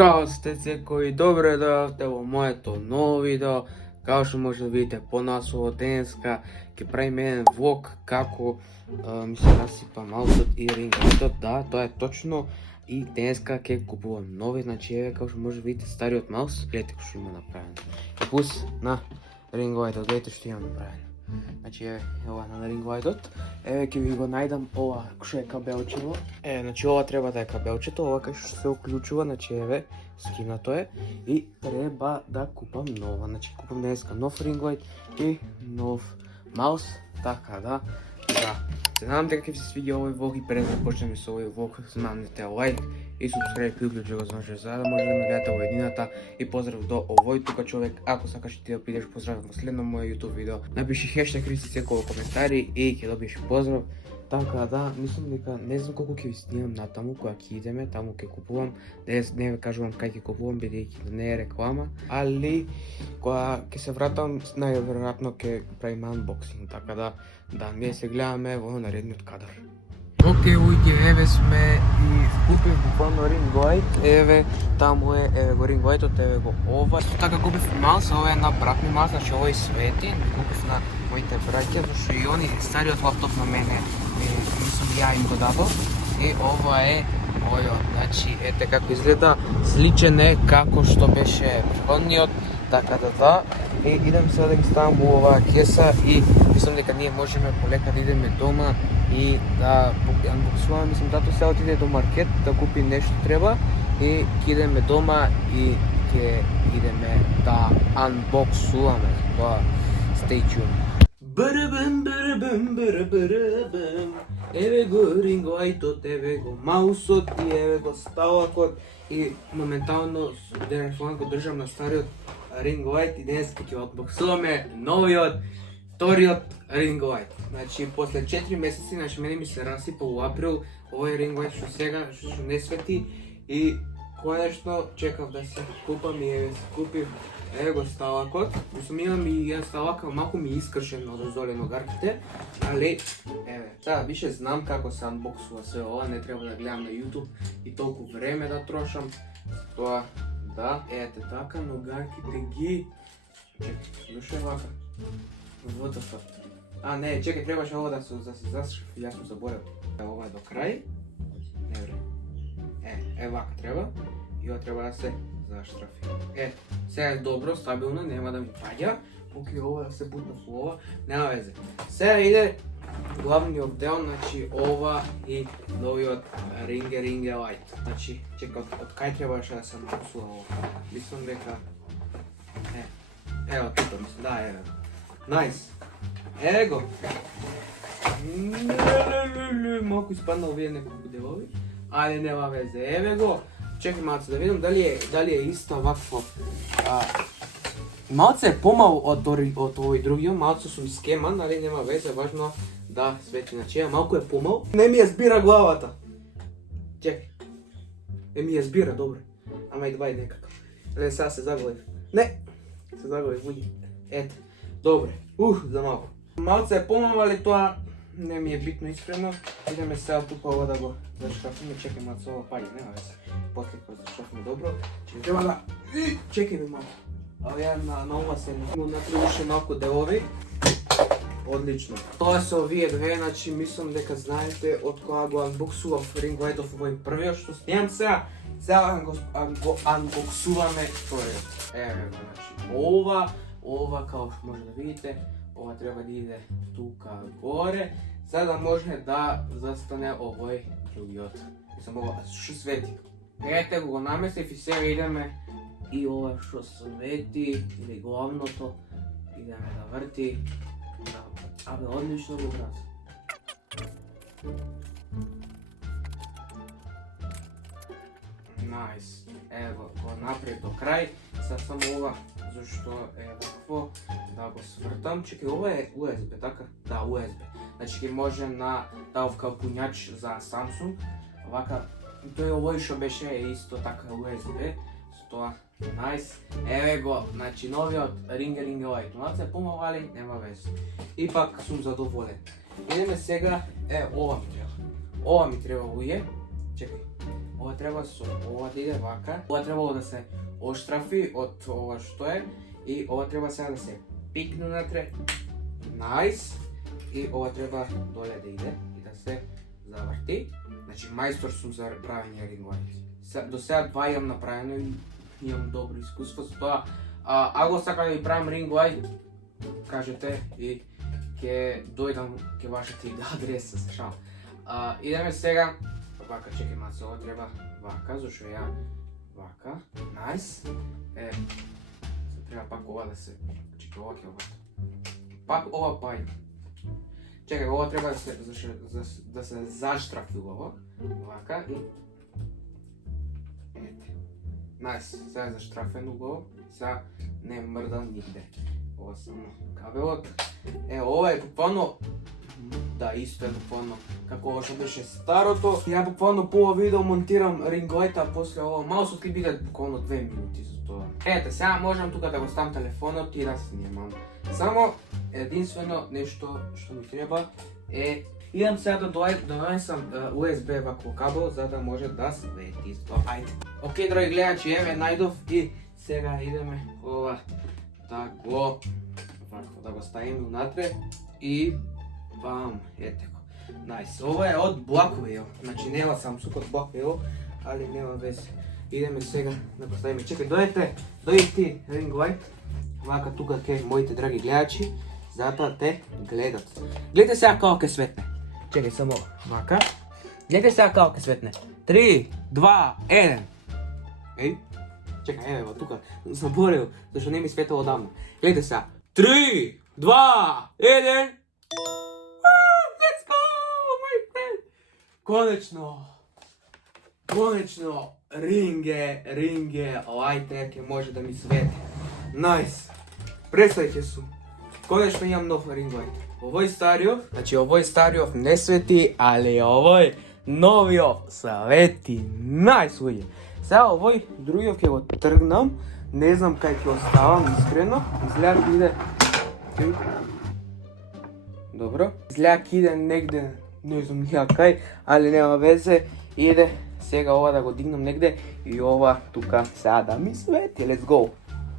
Kao ste se koji dobro dođete u моето ново видео. Kao što možete vidite po naslovu денеска ќе правим еден влог како ми се расипа маусот и ring lightот. Да, тоа е точно. И денеска ќе купувам нови, значи еве како што може да видите стариот маус. Гледайте што има направено. И плюс на ring lightот, гледайте што има направено. Значи еве ова на ring lightот. Еве ќе ви го најдам ова што е кабелчево. Значи ова треба да е кабелчето, ова кај што се уклучува, значи еве скинато е и треба да купам нова. Значи купам денеска нов ring light и нов маус, така да. Се надам дека ќе ви се свиѓа овој влог и пред да почнеме со овој влог, смамнете лайк и субскрайб и уклучи го звонче за да може да ме гледате во едината и поздрав до овој тука човек. Ако сакаш ти да придеш поздравам во следно моје YouTube видео, напиши хештаг Христи секој во коментари и ќе добиеш поздрав. Така да, мислам дека не знам колку ќе ви снимам натаму кога ќе идеме, таму ќе купувам. Не ве кажувам кај ќе купувам бидејќи да не е реклама, али кога ќе се вратам најверојатно ќе правим анбоксинг, така да ние се гледаме во наредниот кадар. Океј, луѓе, еве сме и купив буквално ring light. Еве таму е, еве го ring lightот, еве го ова. Така купив маус, ова е на брат ми маус, значи овој свети, купив на моите браќа, зашто и они стариот лаптоп на мене мислам ја им го дадов. И ова е мојот, значи ете како изгледа, сличен е како што беше предходниот, така да. И идем сега да ги ставам во оваа кеса и мислам дека ние можеме полека да идеме дома и да анбоксуваме. Мислам тато сега отиде до маркет да купи нешто треба и ќе идеме дома и ќе идеме да анбоксуваме. Тоа stay tuned. Еве го ring lightот, еве го маусот и еве го сталакот и моментално телефонот го држам на стариот ring light и денес ќе отбоксуваме новиот вториот ring light. Значи после 4 месеци, значи мене ми се расипа у април овој ring light што сега што не свети и конечно чекав да се купам и еве се купив. Еве го сталакот. Мислам имам и еден сталак, малку ми искршен од оздоле ногарките, али еве, сега више знам како се анбоксува се ова, не треба да гледам на YouTube и толку време да трошам. Тоа да, ете така, ногарките ги... Чекай, зашо е вака? WTF. А не, чекай, требаше ова да се засшиф, јас сум заборев. Ова е до крај. Не вре. Вака треба. И ова треба да се заштрафи. Сега е добро, стабилно, нема да ми паѓа. Океј, ова да се бутна во ова, нема везе. Сега иде главниот дел, значи ова и новиот ring light. Значи, чека, од кај требаше да се анбоксува ова? Мислам дека... Ево, тука мислам, да, еве го. Најс. Еве го. Малку испадна овие неколку делови, али нема везе. Еве го. Чекай малце да видам дали е иста вакво. Малце е помал од овој другиот, малце сум скеман, али нема везе, важно да свети. Значи, малку е помал. Не ми ја збира главата. Чекай. Ми ја збира, добре. Ама и два и некако. Сега се заглавив. Не! Се заглавив, уѓи. Ете. Добре. За малку. Малце е помал, али тоа не ми е битно искрено. Идеме сега тука ова да го зашкафиме. Чекай малце, ова паѓа, нема везе. После кога зашкафиме добро. Треба да... Чекай бе малку. Ја на ова се натриваше малку делови. Одлично. Тоа се овие две, значи мислам дека знаете од кога го анбоксував ring lightов овој првиот што снимам сега. Сега го анбоксуваме вториот. Еве го, значи ова како што може да видите, ова треба да иде тука горе, за да може да застане овој другиот. Мислам ова што свети. Ете го намесив и сега идеме и ова што свети, или главното, идеме да врти. Абе, одлично го брат. Најс. Ево, го направи до крај. Сега само ова, зашто е вакво, да го свртам. Чекай, ова е USB, така? Да, USB. Значи ќе може на тавка пуњач за Samsung. Вака, тој овој што беше е исто така USB. Тоа, најс. Еве го, значи новиот ring light. Малце помал, али нема везе. Ипак сум задоволен. Идеме сега, ова ми треба. Ова ми треба, луѓе. Чекај. Ова треба со ова да иде вака. Ова требало да се оштрафи од ова што е. И ова треба сега да се пикне натре. Најс. И ова треба доле да иде и да се заврти. Значи мајстор сум за правење ринг лајт. До сега два имам направено и имам добро искуство со тоа. Ако сака да ви правам ринг лајт, кажете и ќе дојдам ќе вашата адреса, се шалам. Идеме сега. Вака, чекай маце, ова треба вака, зашто ја вака. Најс. Се треба пак ова да се... Чекай, ова ќе ова. Пак ова пај. Чекай, ова треба да се заштрафи ова. Вака и... Ете. Најс, сега е заштрафено ова. Сега не мрда нигде. Ова само кабелот. Ова е буквално... Да, исто е буквално како ова што беше старото. Ја буквално по ова видео монтирам ринг лајта, после ова маусот ќе биде буквално 2 минути за тоа. Ете, сега можам тука да го ставам телефонот и да снимам. Само единствено нешто што ми треба е идам сега да донесам USB вако кабел за да може да свети. Ајде. Океј, драги гледачи, еве најдов и сега идеме ова да го ставиме унатре и бам, ете го. Најс. Ова е од Blackwell. Значи нема Samsung од Blackwell, али нема везе. Идеме сега да го ставиме. Чекај, дојди ти ринг лајт. Вака тука ке моите драги гледачи, затоа те гледат. Гледате сега како ке светне. Чекај само вака. Гледате сега како ке светне. 3, 2, 1. Еј. Чекај, еве го тука. Заборел, зашто не ми светело одамна. Гледате сега. 3, 2, 1. Let's go, my friend! Конечно, ринге, лајтер ќе може да ми свети. Најс! Представете сум. Конечно имам нов ринг лајт. Овој стариот не свети, али овој новиот свети. Најс, луѓе. Сега овој другиот ќе го тргнам. Не знам кај ќе оставам, искрено. Изгледа ќе иде... Добро. Изгледа ќе иде негде, не знам ја кај, али нема везе. Иде сега ова да го дигнам негде и ова тука сега да ми свети. Let's go!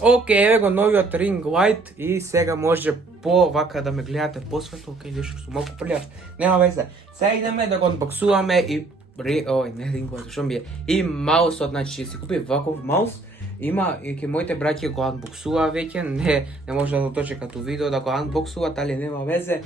Океј, еве го новиот ринг лајт и сега може по вака да ме гледате посветло. Океј, нешто сум малку прљав. Нема везе. Сега идеме да го унбоксуваме и не ринг лајт, што ми е. И маусот, значи си купи ваков маус. Има и ке моите браќи го анбоксува веќе, не може да дочека ту видео да го анбоксуват, али нема везе.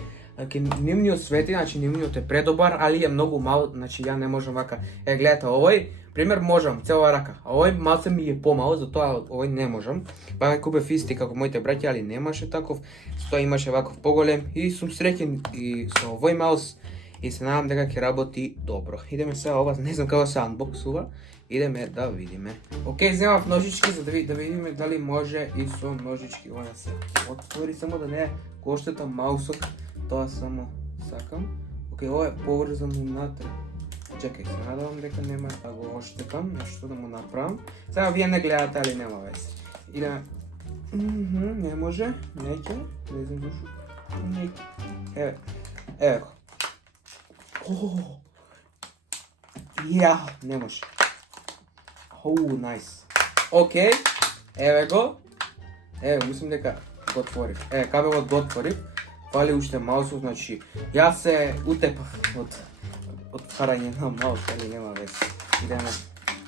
Ке нивниот свети, значи нивниот е предобар, али е многу мал, значи ја не можам вака. Гледате, овој, пример можам, цела рака, а овој малце ми е помал, затоа овој не можам. Вака купев исти како моите браќи, али немаше таков, затоа имаше ваков поголем и сум среќен и со овој маус и се надам дека ќе работи добро. Идеме сега ова, не знам како се анбоксува. Идеме да видиме. Океј, земав ножички за да видиме дали може и со ножички ова се отвори, само да не е коштета маусот. Тоа само сакам. Океј, ова е поврзано внатре. Чекај, се надавам дека нема да го оштекам, нешто да му направам. Сега вие не гледате, али нема везе. Идеме. Не може, неќе, не знам зашто. Неќе. Еве го. Ја, не може. Најс. Океј, еве го. Еве, мислам дека го отворив. Кабелот го отворив. Фали уште маусот, значи јас се утепав од фарање на маус, али нема везе. Идеме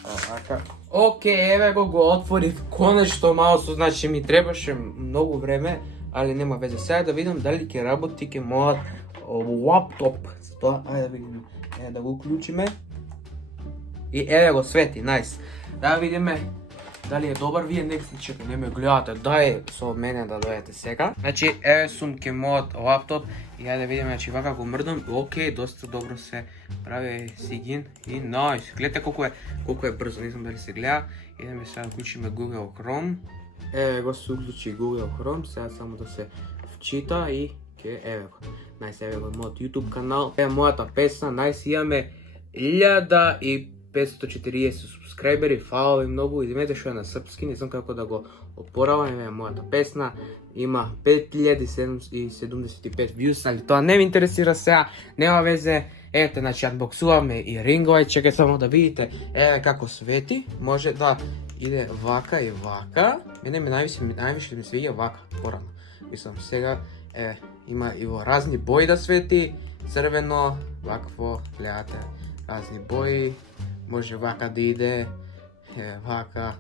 овака. Океј, еве го отворив конечно маусот, значи ми требаше многу време, али нема везе. Сега да видам дали ќе работи ке мојот лаптоп. Затоа, ајде да видиме. Да го уклучиме. И еве го свети, најс. Да видиме дали е добар, вие не ме гледате, дај со мене да дојдете сега. Значи, еве сум ке мојот лаптоп и ја да видиме, значи вака го мрдам, океј, доста добро се прави сигин и најс. Гледате колку е брзо, не знам дали се гледа. Идеме сега да уклучиме Google Chrome. Еве го се уклучи Google Chrome, сега само да се вчита и еве го. Најс, еве го мојот YouTube канал, еве мојата песна, најс, имаме 1000 540 subscriberi, hvala im mnogo, izmete što je na srpski, ne znam kako da go oporavam, moja ta pesna ima 5075 views, ali to ne mi interesira se, nema veze, eto, znači unboxuvam me i ringove, čekaj samo da vidite, kako sveti, može da ide vaka i vaka, mene najviše mi sviđa vaka, porano, mislim, svega, ima i razni boji da sveti, crveno, vakvo, gledate, razni boji, može vaka da ide, vaka,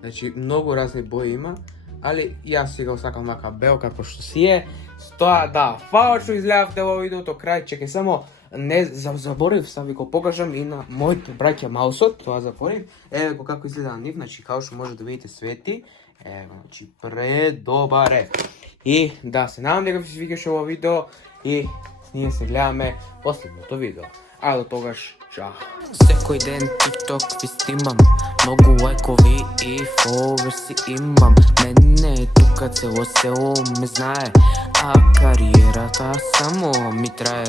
znači mnogo raznih boji ima, ali ja si ga osakam vaka beo kako što si je, stoja da, hvala što izgledate ovo video do kraja, čekaj samo, ne zaboravim sam vi ko pokažem i na moj bratja Mausot, to ja zaboravim, evo kako izgleda niv, znači kao što možete da vidite sveti, evo, znači predobare. I da se nadam da ga sviđaš ovo video i snije se gledame posljedno to video. A do togaš, čao. Svaki den TikTok istimam, mnogo lajkovi i followersi imam. Mene tu kad se me znaje, a karijera ta samo mi traje.